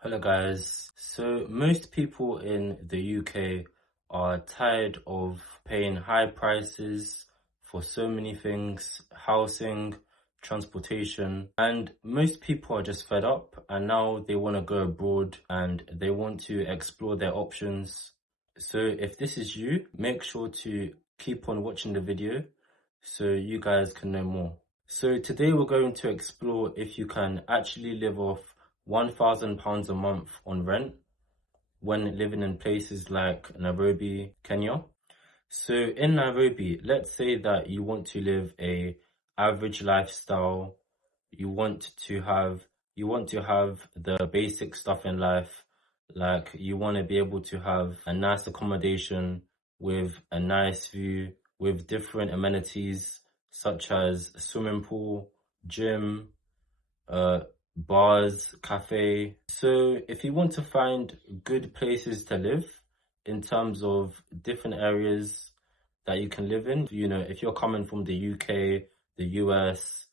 Hello guys. So most people in the UK are tired of paying high prices for so many things, housing, transportation, and most people are just fed up and now they want to go abroad and they want to explore their options. So if this is you, make sure to keep on watching the video so you guys can know more. So today we're going to explore if you can actually live off £1,000 a month on rent when living in places like Nairobi, Kenya. So in Nairobi, let's say that you want to live a average lifestyle, you want to have the basic stuff in life, like you want to be able to have a nice accommodation with a nice view, with different amenities such as swimming pool, gym, uh, bars, cafe. So if you want to find good places to live in terms of different areas that you can live in, you know, if you're coming from the UK, the US,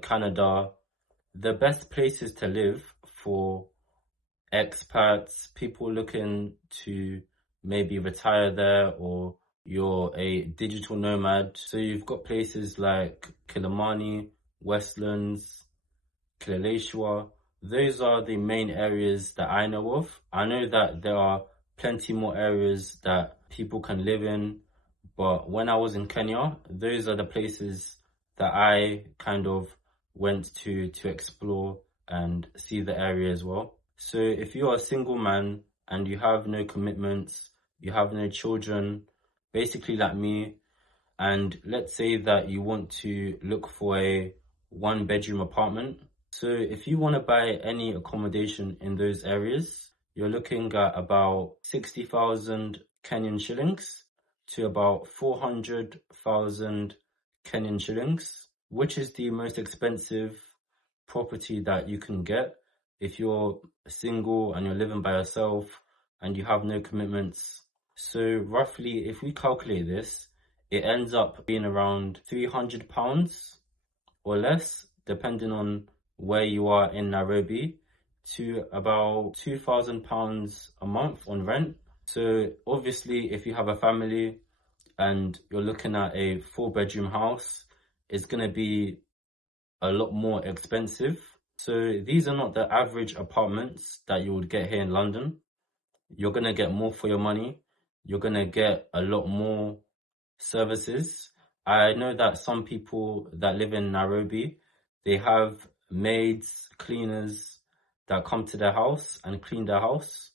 Canada, the best places to live for expats, people looking to maybe retire there, or you're a digital nomad. So you've got places like Kilimani, Westlands, Kileleshwa. Those are the main areas that I know of. I know that there are plenty more areas that people can live in, but when I was in Kenya, those are the places that I kind of went to explore and see the area as well. So if you are a single man and you have no commitments, you have no children, basically like me, and let's say that you want to look for a one-bedroom apartment. So if you want to buy any accommodation in those areas, you're looking at about 60,000 Kenyan shillings to about 400,000 Kenyan shillings, which is the most expensive property that you can get if you're single and you're living by yourself and you have no commitments. So roughly, if we calculate this, it ends up being around £300 or less, depending on where you are in Nairobi, to about £2,000 a month on rent. So obviously, if you have a family and you're looking at a 4-bedroom house, it's going to be a lot more expensive. So these are not the average apartments that you would get here in London. You're going to get more for your money. You're going to get a lot more services. I know that some people that live in Nairobi, they have maids, cleaners that come to their house and clean their house,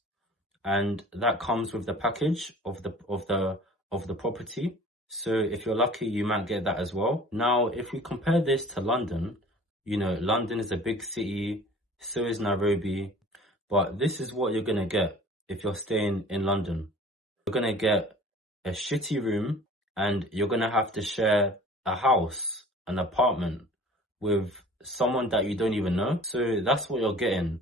and that comes with the package of the property. So if you're lucky, you might get that as well. Now, if we compare this to London, you know, London is a big city, so is Nairobi, but this is what you're gonna get if you're staying in London. You're gonna get a shitty room and you're gonna have to share a house, an apartment with someone that you don't even know. So that's what you're getting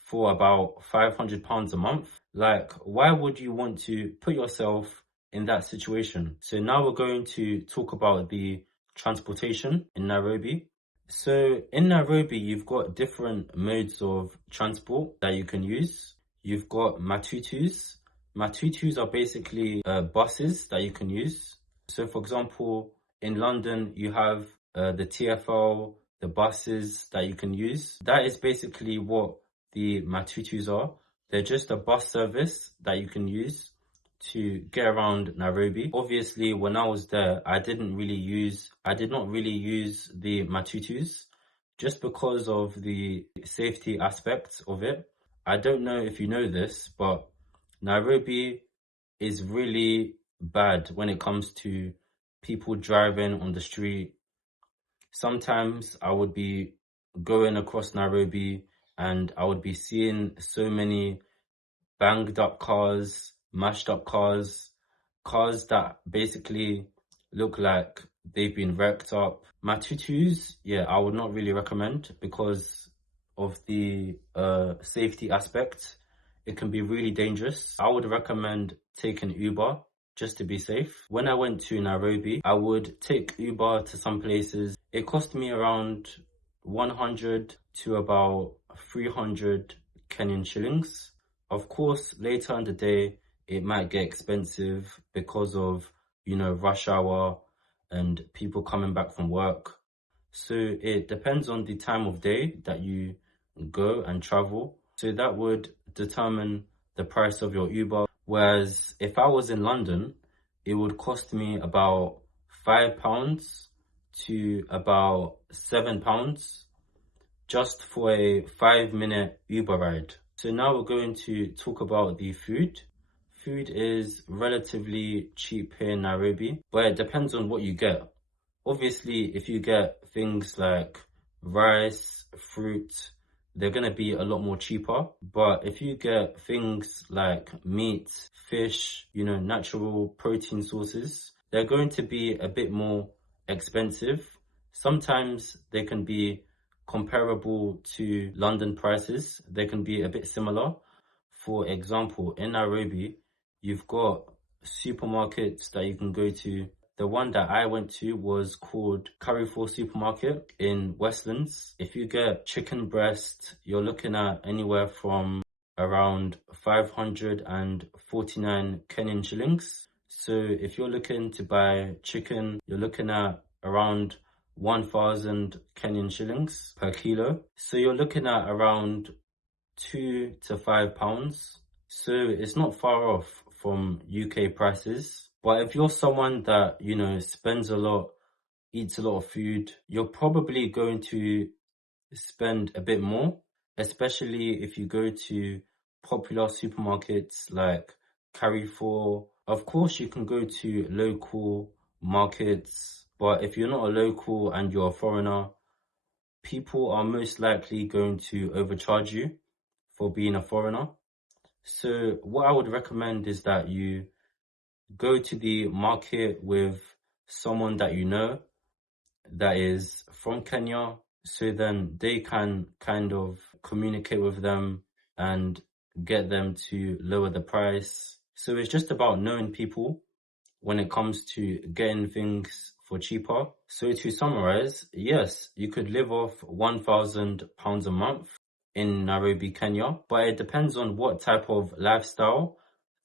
for about £500 a month. Like, why would you want to put yourself in that situation? So now we're going to talk about the transportation in Nairobi. So in Nairobi, you've got different modes of transport that you can use. You've got matutus. Matutus are basically buses that you can use. So for example, in London, you have the TfL, the buses that you can use. That is basically what the matutus are. They're just a bus service that you can use to get around Nairobi. Obviously, when I was there, I did not really use the matutus just because of the safety aspects of it. I don't know if you know this, but Nairobi is really bad when it comes to people driving on the street. Sometimes I would be going across Nairobi and I would be seeing so many banged up cars, mashed up cars, cars that basically look like they've been wrecked up. Matutus, yeah, I would not really recommend because of the safety aspect. It can be really dangerous. I would recommend taking Uber just to be safe. When I went to Nairobi, I would take Uber to some places. It cost me around 100 to about 300 Kenyan shillings. Of course, later in the day, it might get expensive because of, rush hour and people coming back from work. So it depends on the time of day that you go and travel. So that would determine the price of your Uber. Whereas if I was in London, it would cost me about £5 to about £7 just for a 5-minute Uber ride. So now we're going to talk about the food. Food is relatively cheap here in Nairobi, but it depends on what you get. Obviously, if you get things like rice, fruit, they're going to be a lot more cheaper. But if you get things like meat, fish, natural protein sources, they're going to be a bit more expensive. Sometimes they can be comparable to London prices. They can be a bit similar. For example, in Nairobi, you've got supermarkets that you can go to. The one that I went to was called Carrefour Supermarket in Westlands. If you get chicken breast, you're looking at anywhere from around 549 Kenyan shillings. So if you're looking to buy chicken, you're looking at around 1,000 Kenyan shillings per kilo. So you're looking at around £2 to £5. So it's not far off from UK prices. But if you're someone that, spends a lot, eats a lot of food, you're probably going to spend a bit more, especially if you go to popular supermarkets like Carrefour. Of course, you can go to local markets, but if you're not a local and you're a foreigner, people are most likely going to overcharge you for being a foreigner. So what I would recommend is that you go to the market with someone that you know that is from Kenya, so then they can kind of communicate with them and get them to lower the price. So it's just about knowing people when it comes to getting things for cheaper. So to summarize, yes, you could live off £1,000 a month in Nairobi, Kenya, but it depends on what type of lifestyle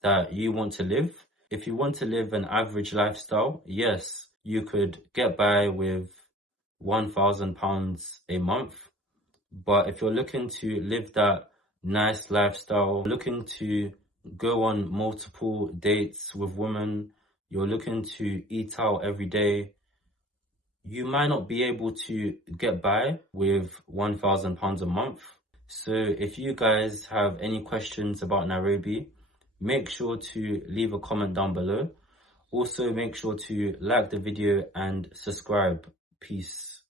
that you want to live. If you want to live an average lifestyle, yes, you could get by with £1,000 a month. But if you're looking to live that nice lifestyle, looking to go on multiple dates with women, you're looking to eat out every day, you might not be able to get by with £1,000 a month. So if you guys have any questions about Nairobi, make sure to leave a comment down below. Also, make sure to like the video and subscribe. Peace.